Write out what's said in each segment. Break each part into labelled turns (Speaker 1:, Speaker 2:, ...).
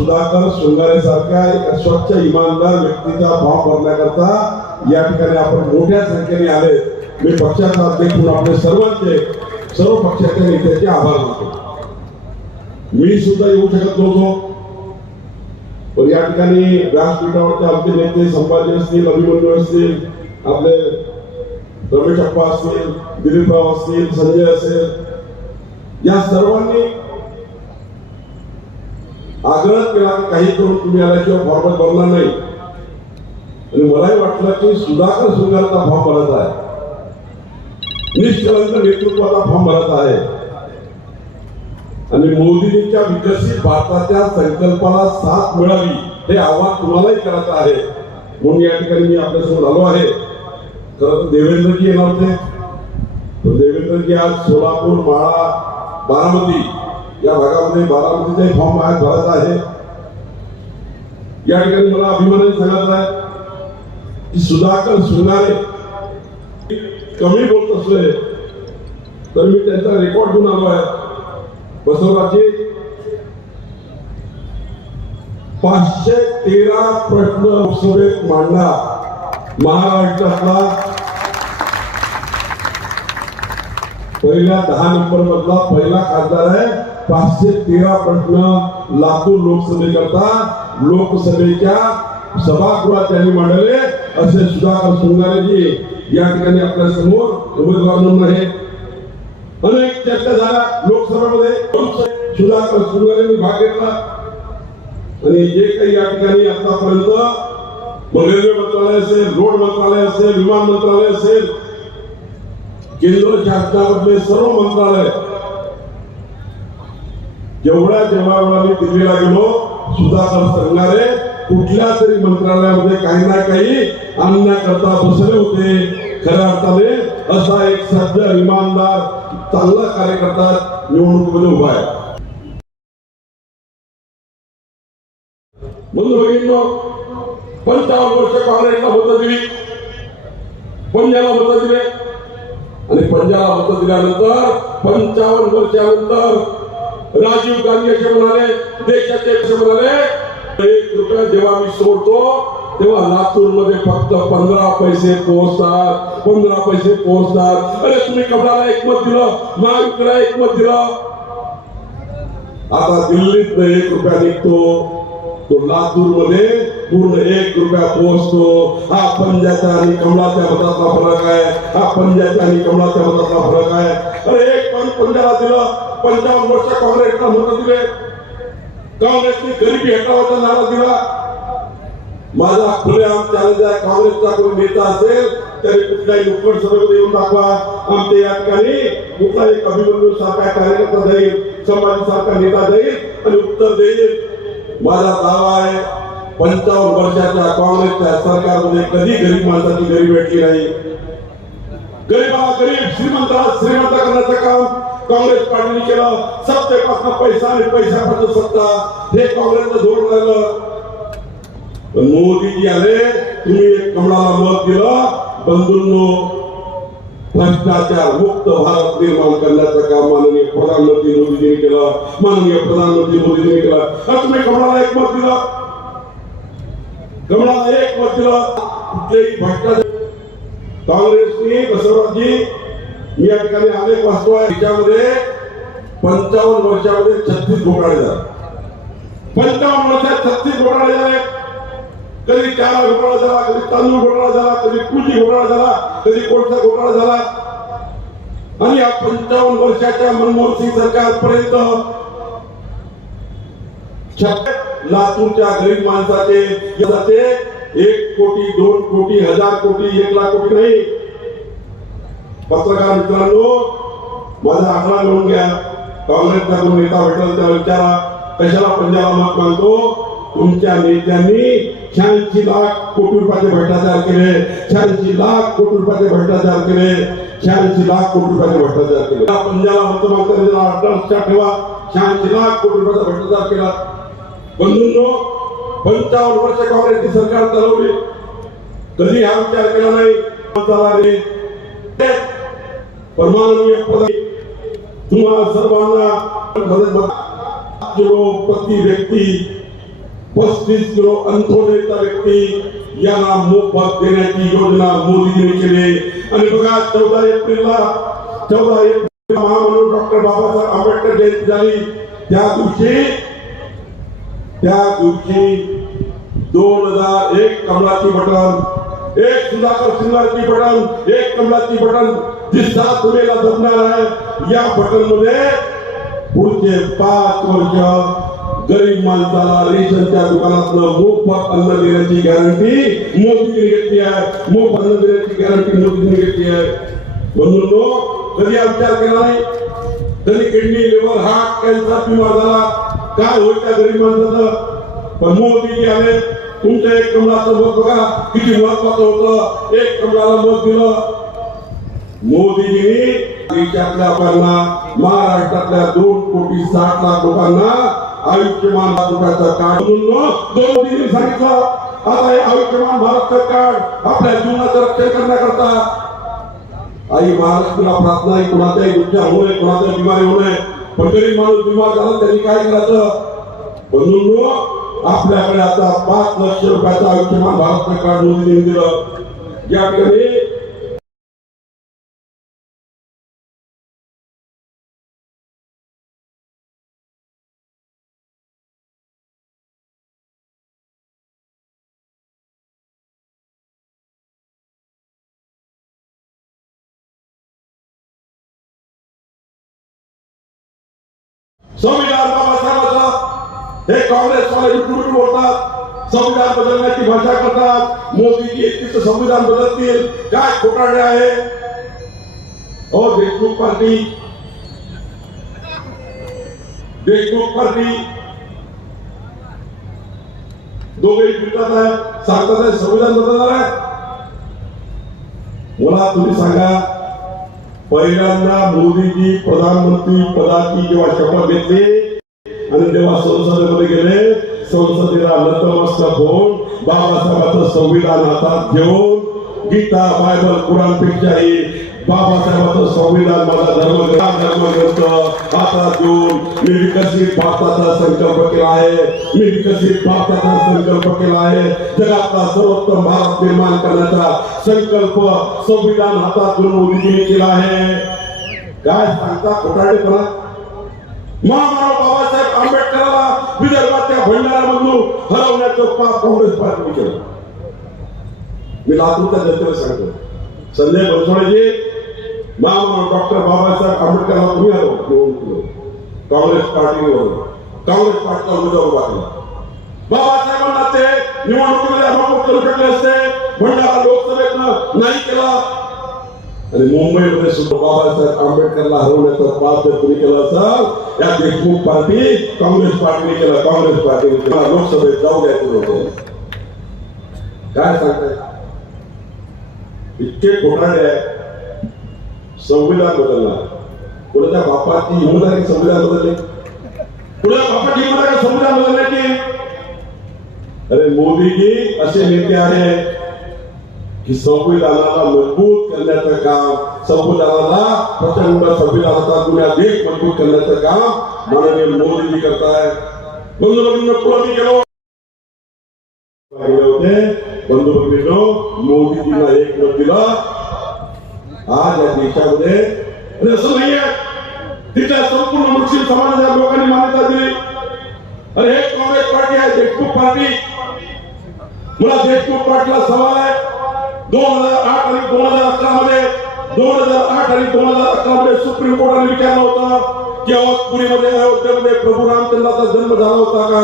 Speaker 1: सुधाकर शृंगारे सारख्या एका स्वच्छ इमानदार व्यक्तीचा भाव भरण्याकरता या ठिकाणी आपण मोठ्या संख्येने आले. मी पक्षाचा अध्यक्ष म्हणून आपले सर्वांचे सर्व पक्षाच्या नेत्याचे आभार मानतो. मी सुद्धा येऊ शकत नव्हतो. पण या ठिकाणी व्यासपीठावरचे आमचे नेते संभाजी असतील अभिमन्यू असतील आपले रमेश अप्पा असतील दिलीपराव असतील संजय असेल या सर्वांनी आग्रह केला की काही करून तुम्ही आल्याशिवाय फॉर्मॅट भरणार नाही. आणि मलाही वाटलं की सुधाकर सुंगारचा फॉर्म भरत आहे. निष्कलंक नेतृत्वाचा फॉर्म भरत आहे. आणि मोदींच्या विकसित भारताच्या संकल्पाला साथ मिळावी हे आव्हान तुम्हालाही करायचं आहे. म्हणून या ठिकाणी मी आपल्यासमोर आलो आहे. खरं तर देवेंद्रजी येणार होते. देवेंद्रजी आज सोलापूर माळा बारामती या भागामध्ये बारामतीचाही फॉर्म आहे भरत आहे. या ठिकाणी मला अभिमानाने सांगायचं आहे की सुधाकर सुनारे कमी बोलत असले तर मी त्यांचा रेकॉर्ड घेऊन आलो आहे. बसवराजी पाचशे तेरा प्रश्न लोकसभेत मांडला. महाराष्ट्रातला पहिल्या दहा नंबर मधला पहिला खासदार आहे. पाचशे तेरा प्रश्न लातूर लोकसभेकरता लोकसभेच्या सभागृहात त्यांनी मांडले. असे सुधाकर सोंगारेजी या ठिकाणी आपल्यासमोर उमेदवार म्हणून आहे अनेक चर्चा झाल्या लोकसभेमध्ये. सुधाकर शृंगारेंनी भाग घेतला. आणि जे काही या ठिकाणी आतापर्यंत रेल्वे मंत्रालय असेल रोड मंत्रालय असेल विमान मंत्रालय असेल केंद्र शासनामधले सर्व मंत्रालय जेवढ्या जेव्हा मी दिल्लीला गेलो सुधाकर संघारे कुठल्या तरी मंत्रालयामध्ये काही ना काही आणण्याकरता बसले होते. खऱ्या अर्थाने असा एक सज्जन इमानदार चांगला कार्यकर्ता निवडणुकीमध्ये उभा आहे. बंधू बघितलं पंचावन्न वर्ष काँग्रेसला मतं दिली. पंजाला मतं दिले. आणि पंजाला मतं दिल्यानंतर पंचावन्न वर्षानंतर राजीव गांधी असे म्हणाले देशाचे असे म्हणाले एक रुपया जेव्हा मी सोडतो तेव्हा लातूरमध्ये फक्त पंधरा पैसे पोहोचतात पंधरा पैसे पोहोचतात. अरे तुम्ही कपड्याला एक मत दिलं महाविकला एक मत दिलं. आता दिल्लीत एक रुपया निघतो तो लातूरमध्ये पूर्ण एक रुपया पोहोचतो. हा पंजाच्या आणि कमळाच्या मतातला फरक आहे हा पंजाच्या आणि कमळाच्या मतातला फरक आहे. अरे एक पण पंजाला दिलं पंचावन्न वर्ष काँग्रेसला मत दिले काँग्रेसने गरिबी हटावाचा नारा दिला. माझा खुलेआम चॅलेंज आहे काँग्रेसचा कोणी नेता असेल तरी कुठल्याही नुक्कड सभेमध्ये येऊन दाखवा. आमच्या या ठिकाणी कुठला एक अभिमन्यू सारखा कार्यकर्ता जाईल संभाजी सारखा नेता जाईल आणि उत्तर देईल. माझा दावा आहे पंचावन्न वर्षाच्या काँग्रेसच्या सरकारमध्ये कधी गरीब माणसाची गरीब भेटली नाही. गरीबाला गरीब श्रीमंताला श्रीमंत करण्याचं काम काँग्रेस पार्टीने केलं. सत्तेपासून पैसा आणि पैशापासून सत्ता. हे काँग्रेसचं धोरण राहिलं पण मोदीजी आले. तुम्ही कमळाला मत दिलं. बंधूंनो भ्रष्टाचार मुक्त भारत निर्माण करण्याचं काम माननीय प्रधानमंत्री मोदीजींनी केलं. माननीय प्रधानमंत्री मोदीजींनी केलं. आणि तुम्ही कमळाला एक मत दिलं? कमळाला एक मत दिलं. कुठलेही भ्रष्टाचार काँग्रेसनी बसवराजी मी या ठिकाणी अनेक वाचतोय त्याच्यामध्ये पंचावन्न वर्षामध्ये छत्तीस घोटाळे झाले. पंचावन्न वर्षात छत्तीस घोटाळे झाले. कधी चारा घोटाळा झाला कधी तांदूळ घोटाळा झाला कधी कुजी घोटाळा झाला कधी कोळसा घोटाळा झाला. आणि या पंचावन्न वर्षाच्या मनमोहन सिंग सरकारपर्यंत लातूरच्या गरीब माणसाचे एक कोटी दोन कोटी हजार कोटी एक लाख कोटी नाही पत्रकार मित्रांनो माझा आकडा लिहून घ्या. काँग्रेसचा जो नेता भेटल त्याला विचारा कशाला पंजाबला मत मानतो तुमच्या नेत्यांनी शहाऐंशी लाख कोटी रुपयाचे भ्रष्टाचार केले. शहाऐंशी लाख कोटी रुपयाचे भ्रष्टाचार केले. शहाऐंशी लाख कोटी रुपयाचे भ्रष्टाचार केले. त्या पंजाबला मत मागताना अठरा लक्षात ठेवा. शहाऐंशी लाख कोटी रुपयाचा भ्रष्टाचार केला. बंधूंनो पंचावन्न वर्ष काँग्रेसची सरकार चालवली. कधी हा विचार केला नाही? चालला रे परमाननीय पद तुम्हाला सर्वांना मदत किलो प्रति व्यक्ती पस्तीस किलो अंथोडेचा व्यक्ती यांना मोफत देण्याची योजना मोदींनी केली आणि बघा चौदा एप्रिलला चौदा एप्रिल महामानव डॉक्टर बाबासाहेब आंबेडकर जयंती झाली. त्या दिवशी त्या दिवशी दोन हजार एक कमलाची बटन एक सुधाकर सिंगारची बटन एक कमलाची बटन जी सात मेला जपणार आहे या बटनमध्ये पुढचे पाच वर्ष गरीब माणसाला रेशनच्या दुकानातलं मोफत अन्न देण्याची गॅरंटी मोदीने घेतली आहे मोफत अन्न देण्याची गॅरंटी मोदीने घेतली आहे म्हणून कधी हा विचार केला नाही कधी किडनी लिव्हर हार्ट कॅन्सर बिमार झाला काय होईल त्या गरीब माणसाचं पण मोदीजी आले तुमच्या एक कमलाचं मत बघा किती महत्वाचं होतं एक कमलाला मत दिलं मोदीजींनी देशातल्या लोकांना महाराष्ट्रातल्या दोन कोटी साठ लाख लोकांना आयुष्यमान भारत कार्ड म्हणून मोदींनी सांगितलं. आता हे आयुष्यमान भारतचं कार्ड आपल्या जीवनाचं रक्षण करण्याकरता. आई महाराष्ट्राला प्रार्थना आहे कुणाचाही दुःख होऊ नये कुणाचा बिमारी होऊ नये पण गरीब माणूस बिमार झाला त्यांनी काय करायचं म्हणून आपल्याकडे आता पाच लक्ष रुपयाचा आयुष्यमान भारत कार्ड मोदींनी दिलं. या ठिकाणी हे काँग्रेसवाले उठून बोलतात संविधान बदलण्याची भाषा करतात मोदीजी तिचं संविधान बदलतील काय खोटारडे आहे हो देशमुख पार्टी देशमुख पार्टी दोघेही फिरतात आहे सांगतात आहे संविधान बदलणार आहे मला तुम्ही सांगा पहिल्यांदा मोदीजी प्रधानमंत्री पदाची जेव्हा शपथ घेतली आणि तेव्हा संसदेमध्ये गेले संसदेला नतमस्तक होऊन बाबासाहेबांचं संविधान हातात घेऊन गीता बायबल कुराण पेक्षाही बाबासाहेबांचं संविधान माझा धर्म धर्मग्रंथ हातात घेऊन मी विकसित भारताचा संकल्प केला आहे. मी विकसित भारताचा संकल्प केला आहे. जगातला सर्वोत्तम भारत निर्माण करण्याचा संकल्प संविधान हातात घेऊन मोदीजीने केला आहे. काय सांगता खोटाडेपणा महामानव बाबासाहेब आंबेडकरांना विदर्भातल्या भंडारामधून हरवण्याचं पाप काँग्रेस पार्टीने केलं. मी लातूरच्या जनतेला सांगतो. संजय बनसोडेजी महामानव डॉक्टर बाबासाहेब आंबेडकरांना तुम्ही हरवलं काँग्रेस पार्टीने हरवलं. काँग्रेस पार्टीचा उमेदवार उभा केला. बाबासाहेबांना ते निवडणुकीमध्ये अनुमत करू शकले असते. भंडारा लोकसभेतनं नाही केला. आणि मुंबईमध्ये सुद्धा बाबासाहेब आंबेडकरला हरवण्याचा पाप जर तुम्ही केला असाल? या देशमुख पार्टी काँग्रेस पार्टीने केलं. काँग्रेस पार्टीने केला. लोकसभेत जाऊ द्यायचं नव्हतं काय सांगताय इतके खोटाडे आहे संविधान बदलला? कुणाच्या बापाची हिंमत आहे संविधान बदलले? कुणाच्या बापाची हिंमत आहे संविधान बदलण्याची अरे मोदीजी असे नेते आहेत की संविधानाला मजबूत करण्याचं काम संविधानाला प्रचंड संविधानाचा दुनिया देश मजबूत करण्याचं काम माननीय मोदीजी करताय बंधू भगिनींनो पुढे मी गेलो गेले होते बंधू भगिनींनो मोदीजीला एक मत दिलं आज या देशामध्ये आणि असं नाहीये तिथल्या संपूर्ण मुस्लिम समाजाच्या लोकांनी मान्यता दिली अरे हे काँग्रेस पार्टी आहे देशमुख पार्टी मला देशमुख पार्टीला सवाल आहे दोन हजार आठ आणि दोन हजार अकरा मध्ये दोन हजार आठ आणि दोन हजार अकरा मध्ये सुप्रीम कोर्टाने विचारलं होतं की अवधपुरीमध्ये अयोध्येमध्ये प्रभू रामचंद्राचा जन्म झाला होता का?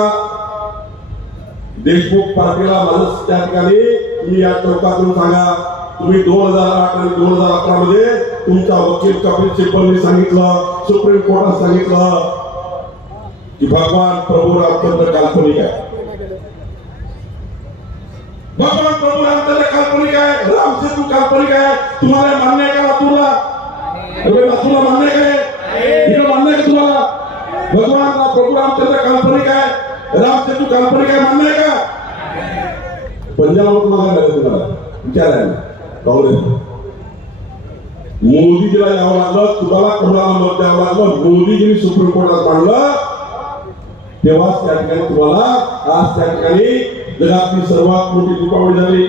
Speaker 1: देशमुख पार्टीला माझं त्या ठिकाणी तुम्ही या चौकातून सांगा. तुम्ही दोन हजार आठ आणि दोन हजार अकरा मध्ये तुमचा वकील कपिल सिब्बलनी सांगितलं सुप्रीम कोर्टात सांगितलं की भगवान प्रभू रामचंद्र काल्पनिक आहे. भगवान प्रभू रामचंद्र काल्पनिक आहे. राम सेतू काल्पनिक आहे. तुम्हाला मान्य आहे का लातूरला लातूरला मान्य आहे का मान्य आहे तुम्हाला? भगवान प्रभू रामचंद्र काल्पनिक आहे. राम सेतू काल्पनिक आहे मान्य आहे का? पंजाब तुम्हाला काय तुम्हाला. विचारायला. काँग्रेस मोदीजीला यावं लागलं तुम्हाला कोणाला मत द्यावं लागलं? मोदीजींनी सुप्रीम कोर्टात मांडलं. तेव्हाच त्या ठिकाणी तुम्हाला आज त्या ठिकाणी जगातली सर्वात मोठी दुखावली झाली.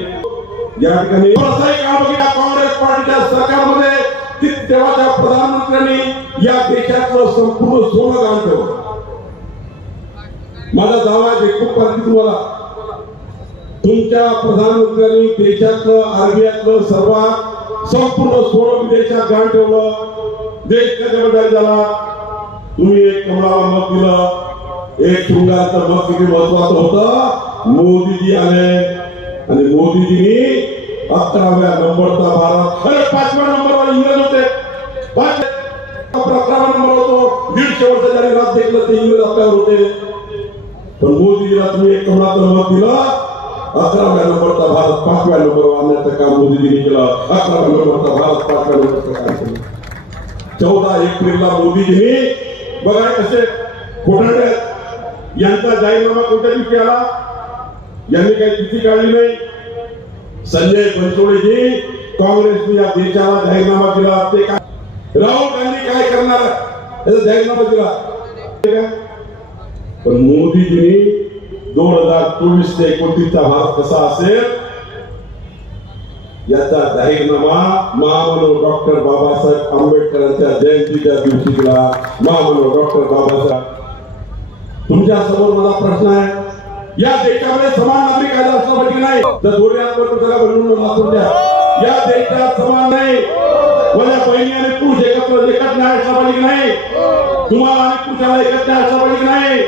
Speaker 1: या ठिकाणी काँग्रेस पार्टीच्या सरकारमध्ये तेव्हा तेव्हाच्या प्रधानमंत्र्यांनी या देशातलं संपूर्ण सोनं काम ठेवलं. माझा दावा आहे खूप पार्टी तुम्हाला. तुमच्या प्रधानमंत्र्यांनी देशातलं आरबीआयतलं सर्वात संपूर्ण सोनं देशात गाण ठेवलं. देश कशाबद्दल झाला तुम्ही एक कमळाला मत दिलं. एक शृंगाराचं मत किती महत्वाचं होतं मोदीजी आले आणि मोदीजींनी अकराव्या नंबरचा भारत अरे पाचव्या नंबरवर इंग्रज होते पाच अकरावा नंबर होतो दीडशे वर्ष ज्यांनी राज्य केलं ते इंग्रज आपल्यावर होते पण मोदीजीला तुम्ही एक कमळाचं मत दिलं अकराव्या नंबरचा भारत पाचव्या नंबरवर आणण्याचं काम मोदीजींनी केलं अकराव्या नंबरचा भारत पाचव्या नंबरचं काम केलं चौदा एप्रिलला मोदीजींनी बघा कसे खोटाडे यांचा जाहीरनामा कोणत्या दिवशी आला यांनी काही तिथी काढली नाही संजय बनसोडेजी काँग्रेसने या देशाला जाहीरनामा दिला ते काय राहुल गांधी काय करणार याचा जाहीरनामा दिला ते काय? पण मोदीजींनी दोन हजार चोवीस ते एकोणतीसचा भारत कसा असेल याचा जाहीरनामा महामानव डॉक्टर बाबासाहेब आंबेडकरांच्या जयंतीच्या दिवशी दिला महामानव डॉक्टर बाबासाहेब तुमच्यासमोर माझा प्रश्न आहे. या देशामध्ये समान नागरिक कायदा असला पाहिजे नाही. तर दोन्ही हातवर सगळा बनवून वाचून द्या या देशात समान नाही. माझ्या बहिणी आणि पुरुष एकत्र एकच न्याय असला पाहिजे नाही. तुम्हाला आणि पुरुषाला एकच न्याय असला पाहिजे नाही.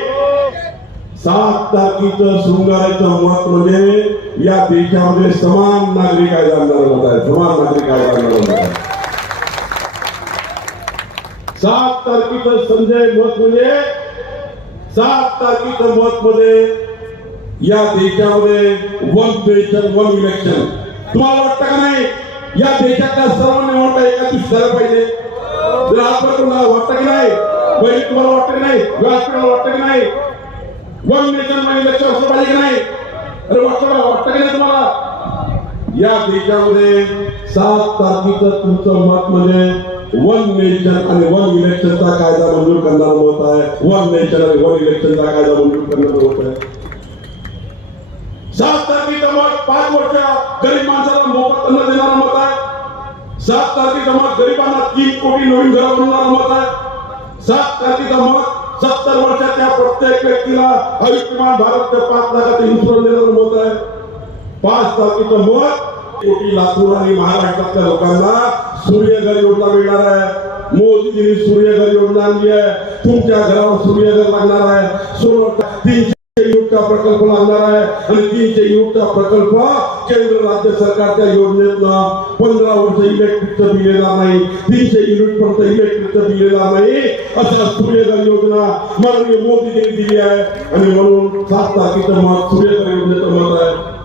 Speaker 1: सात तारखेचं शृंगाराचं मत म्हणजे या देशामध्ये समान नागरिक कायदा आणणार होत आहे. समान नागरिक कायदा आणणार होत आहे. सात तारखेचं संजय मत म्हणजे सात तारखेचं मत मध्ये या देशामध्ये वन नेशन वन इलेक्शन तुम्हाला वाटतं का नाही? या देशातल्या सर्व निवडणुका एका दिवशी झाल्या पाहिजे. जर आपण तुम्हाला वाटतं की नाही बहिणी तुम्हाला वाटतं की नाही व्यासपीठाला वाटतं की नाही वन नेशन वन इलेक्शन असं पाहिजे की नाही? अरे वाटतं का? वाटतं की नाही तुम्हाला? या देशामध्ये सात तारखेचं तुमचं मत म्हणजे वन नेशन आणि वन इलेक्शनचा कायदा मंजूर करणार होत आहे. वन नेशन आणि वन इलेक्शनचा कायदा मंजूर करणार होत आहे. सात तारखेचं मत पाच वर्ष गरीब माणसाला मोफत अन्न देणार मत आहे. सात तारखेचं मत गरिबांना तीन कोटी नवीन घरं बनवणार मत आहे. सात तारखेचं मत सत्तर वर्षाच्या प्रत्येक व्यक्तीला आयुष्यमान भारतच्या पाच लाखाचं इन्शुरन्स देणारं मत आहे. पाच तारखेचं मत कोटी लातूर आणि महाराष्ट्रातल्या लोकांना सूर्यघर योजना मिळणार आहे. मोदीजींनी सूर्यघर योजना आणली आहे. तुमच्या घरावर सूर्यघर लागणार आहे. तीनशे युगचा प्रकल्प लागणार आहे. आणि तीनशे युगचा प्रकल्प केंद्र राज्य सरकारच्या योजनेतनं पंधरा वर्ष इलेक्ट्रिकचं बिल येणार नाही. तीनशे युनिट पर्यंत इलेक्ट्रिकचं बिल येणार नाही. अशा सूर्यघर योजना माननीय मोदीजींनी दिली आहे. आणि म्हणून सात तारखेचं मत सूर्यघर योजनेचं मत आहे.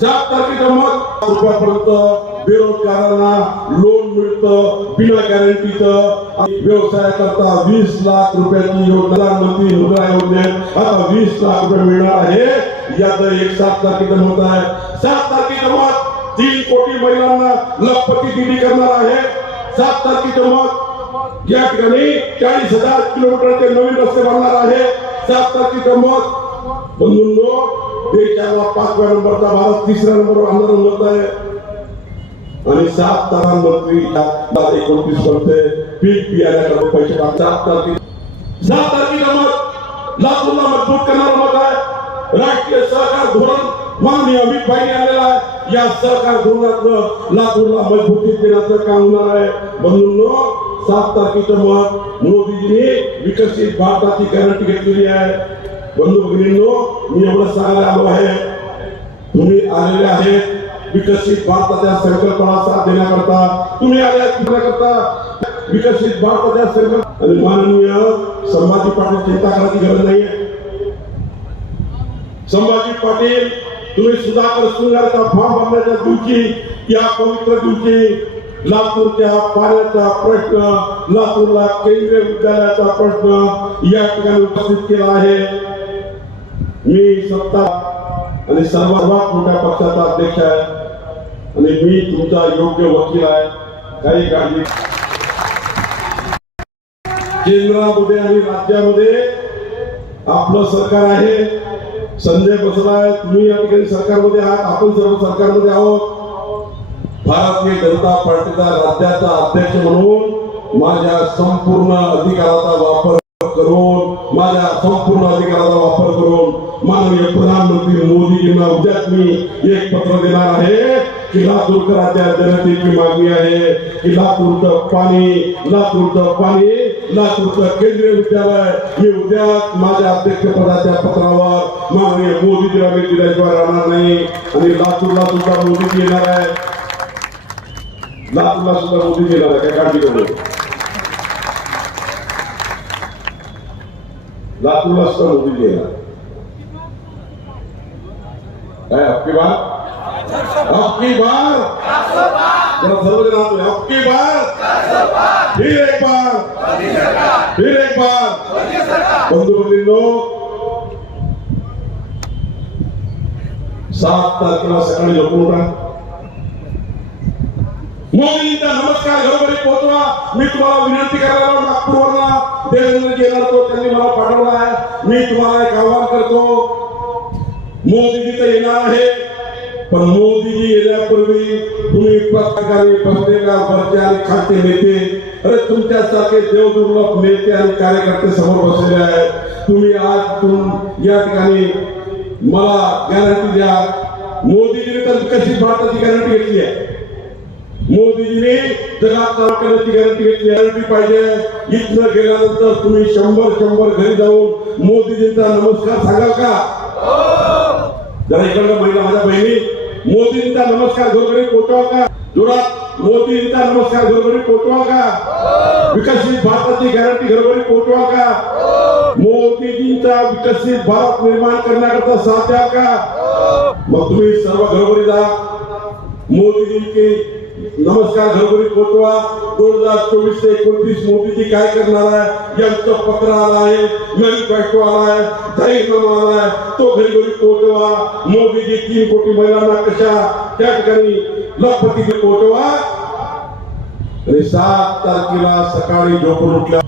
Speaker 1: सात तारखेचं मत रुपयापर्यंत बेरोजगारांना लोन मिळतं बिना गॅरंटीचं आणि व्यवसायाकरता वीस लाख रुपयाची योजना प्रधानमंत्री मुद्रा योजनेत आता वीस लाख रुपये मिळणार आहे. याचं एक सात तारखेचं मत आहे. सात तारखेचं मत तीन कोटी महिलांना लखपती दिली करणार आहे. सात तारखेचं मत या ठिकाणी चाळीस हजार किलोमीटरचे नवीन रस्ते बांधणार आहे. सात तारखेचं मत बंधूंनो देशाला पाचव्या नंबरचा भारत तिसऱ्या नंबरवर आंदोलन होत आहे. आणि सात तारांवरती एकोणतीस पर्यंत पीक बियाण्याकडे पैसे सात तारखे सात तारखेला मग लातूरला मजबूत करणार मत आहे राष्ट्रीय सहकार धोरण माननीय अमित भाई आलेला आहे. या सहकार धोरणातलं लातूरला मजबूती देण्याचं काम होणार आहे. म्हणून सात तारखेचं मत मोदीजींनी विकसित भारताची गॅरंटी घेतलेली आहे. बंधू भगिनींनो मी एवढं सांगायला आलो आहे. तुम्ही आलेले आहेत. विकसित भारताच्या संकल्पना साथ देण्याकरता तुम्ही आले करता विकसित भारताच्या संकल्प आणि माननीय संभाजी पाटील चिंता करायची गरज नाहीये. संभाजी पाटील तुम्ही सुधाकर शृंगारचा फॉर्म भरण्याच्या दिवशी या पवित्र दिवशी लातूरच्या पाण्याचा प्रश्न लातूरला केंद्रीय विद्यालयाचा प्रश्न या ठिकाणी उपस्थित केला आहे. मी सत्ता आणि सर्वात मोठ्या पक्षाचा अध्यक्ष आहे. आणि मी तुमचा योग्य वकील आहे. काही काळजी केंद्रामध्ये आणि राज्यामध्ये आपलं सरकार आहे संजय बसलाय तुम्ही या ठिकाणी सरकारमध्ये आहात आपण सर्व सरकारमध्ये आहोत. भारतीय जनता पार्टीचा राज्याचा अध्यक्ष म्हणून माझ्या संपूर्ण अधिकाराचा वापर करून माझ्या संपूर्ण अधिकाराचा वापर करून माननीय प्रधानमंत्री मोदी यांना उद्याच मी एक पत्र देणार आहे की लातूरकरांच्या जनतेची मागणी आहे की लातूरचं पाणी लातूरचं पाणी लातूरचं केंद्रीय विद्यालय हे उद्या माझ्या अध्यक्षपदाच्या पत्रावर माननीय मोदीजीला आम्ही दिल्याशिवाय राहणार नाही. आणि लातूरला सुद्धा मोदीजी येणार आहे. लातूरला सुद्धा मोदी येणार आहे काय काळजी करू लातूरला सुद्धा मोदी गेला काय अबकी बार अबकी बार जरा सर्वजण हात वर. अबकी बार फिर एक बार फिर एक बार बंधू भगिनींनो सात तारखेला सकाळी झोपून उठा मोदींचा नमस्कार घरोघरी पोहोचवा. मी तुम्हाला विनंती करायला नागपूरवरला देवेंद्र येणार तो त्यांनी मला पाठवला आहे. मी तुम्हाला एक आव्हान करतो. मोदीजी तर येणार आहे पण मोदीजी येण्यापूर्वी तुम्ही प्रकारे बसलेल्या वरचे आणि खाते नेते अरे तुमच्यासारखे देवदुर्लभ नेते आणि कार्यकर्ते समोर बसलेले आहेत. तुम्ही आज तुम या ठिकाणी मला गॅरंटी द्या. मोदीजीने तर कशी भारताची गॅरंटी घेतली आहे. मोदीजीने जगात नाव गॅरंटी घेतली गॅरंटी पाहिजे. इथं गेल्यानंतर तुम्ही शंभर शंभर घरी जाऊन मोदीजींचा नमस्कार सांगाल का? जरा इकडनं महिला माझ्या बहिणी मोदींचा नमस्कार घरोघरी पोचवा का? जोरात मोदींचा नमस्कार घरोघरी पोचवा का? विकसित भारताची गॅरंटी घरोघरी पोचवा का? मोदीजींचा विकसित भारत निर्माण करण्याकरता साध्या का? मग तुम्ही सर्व घरोघरी जा. मोदीजींची नमस्कार घरोघरी पोहोचवा दोन हजार चोवीस ते एकोणतीस मोदीजी काय करणार आहे यांचं पत्र आलं आहे मॅनिफेस्टो आला आहे जाहीरनामा आला आहे तो घरी घरी पोहोचवा मोदीजी तीन कोटी महिलांना कशा त्या ठिकाणी लखपतीने पोहोचवा आणि सात तारखेला सकाळी झोपून उठल्या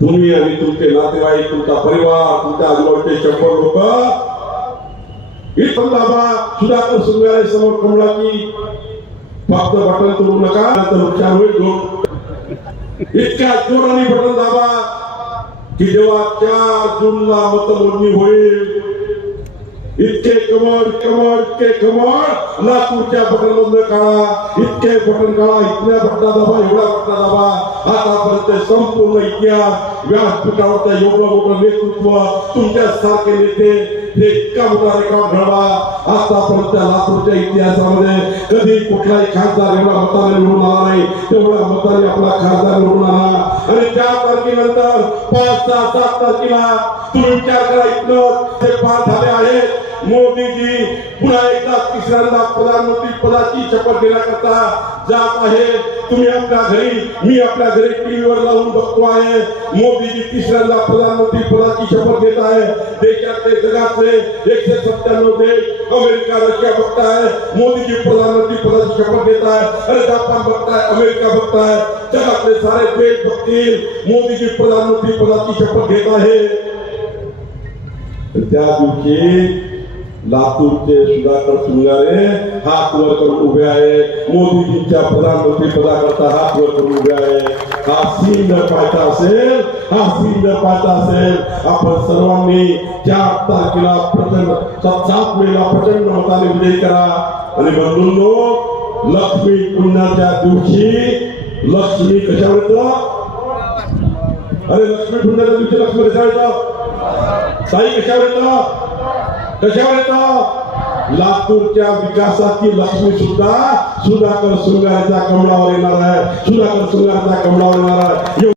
Speaker 1: तुम्ही आणि तुमचे नातेवाईक तुमचा परिवार तुमच्या आजूबाजूचे शंभर लोक इथं बाबा सुधाकर सुंगारे समोर कमळाची फक्त बटन करू नका तर नुकसान होईल इतक्या जोराने बटन दाबा की जेव्हा चार जूनला मतमोजणी होईल. इतके कमळ कमळ इतके कमळ लातूरच्या बटन बंद काढा. इतके बटन काढा इतक्या बटना दाबा एवढा बटना दाबा. आतापर्यंत संपूर्ण इतिहास व्यासपीठावरच्या एवढं मोठं नेतृत्व तुमच्यासारखे नेते हे इतका मोठा घडवा आतापर्यंत लातूरच्या इतिहासामध्ये कधी कुठलाही खासदार एवढा मताने निवडून आला नाही तेवढ्या मताने आपला खासदार निवडून आला आणि त्या तारखेनंतर पाच सहा सात तारखेला तुम्ही विचार करा इथलं ते पार झाले आहेत. मोदीजी पुन्हा एकदा तिसऱ्यांदा प्रधानमंत्री पदाची शपथ घेण्याकरता जात आहे. तुम्ही आपल्या घरी मी आपल्या घरी टीव्हीवर लावून बघतो आहे. मोदीजी तिसऱ्यांदा प्रधानमंत्री पदाची शपथ घेत आहे. देशातले जगातले एकशे सत्त्याण्णव देश अमेरिका रशिया बघताय. मोदीजी प्रधानमंत्री पदाची शपथ घेत आहे. अरे जापान बघताय अमेरिका बघताय. जगातले सारे देश बघतील. मोदीजी प्रधानमंत्री पदाची शपथ घेत आहे. त्या दिवशी लातूरचे सुधाकर सुंगारे हात वर करून उभे आहे. मोदीजींच्या प्रधानमंत्री पदाकरता हात वर करून उभे आहे. हा सीन जर पाहायचा असेल हा सीन जर पाहायचा असेल आपण सर्वांनी चार तारखेला प्रचंड सात मेला प्रचंड मताने विजय करा. आणि बंधूंनो लक्ष्मी पुण्याच्या दिवशी लक्ष्मी कशावर येतं अरे लक्ष्मी पुण्याच्या दिवशी लक्ष्मी कशावर येतं साई कशावर येतं कशावर येतं लातूरच्या विकासाची लक्ष्मी सुद्धा सुधाकर सुंगारच्या कमळावर येणार आहे. सुधाकर सुंगारच्या कमळावर येणार आहे.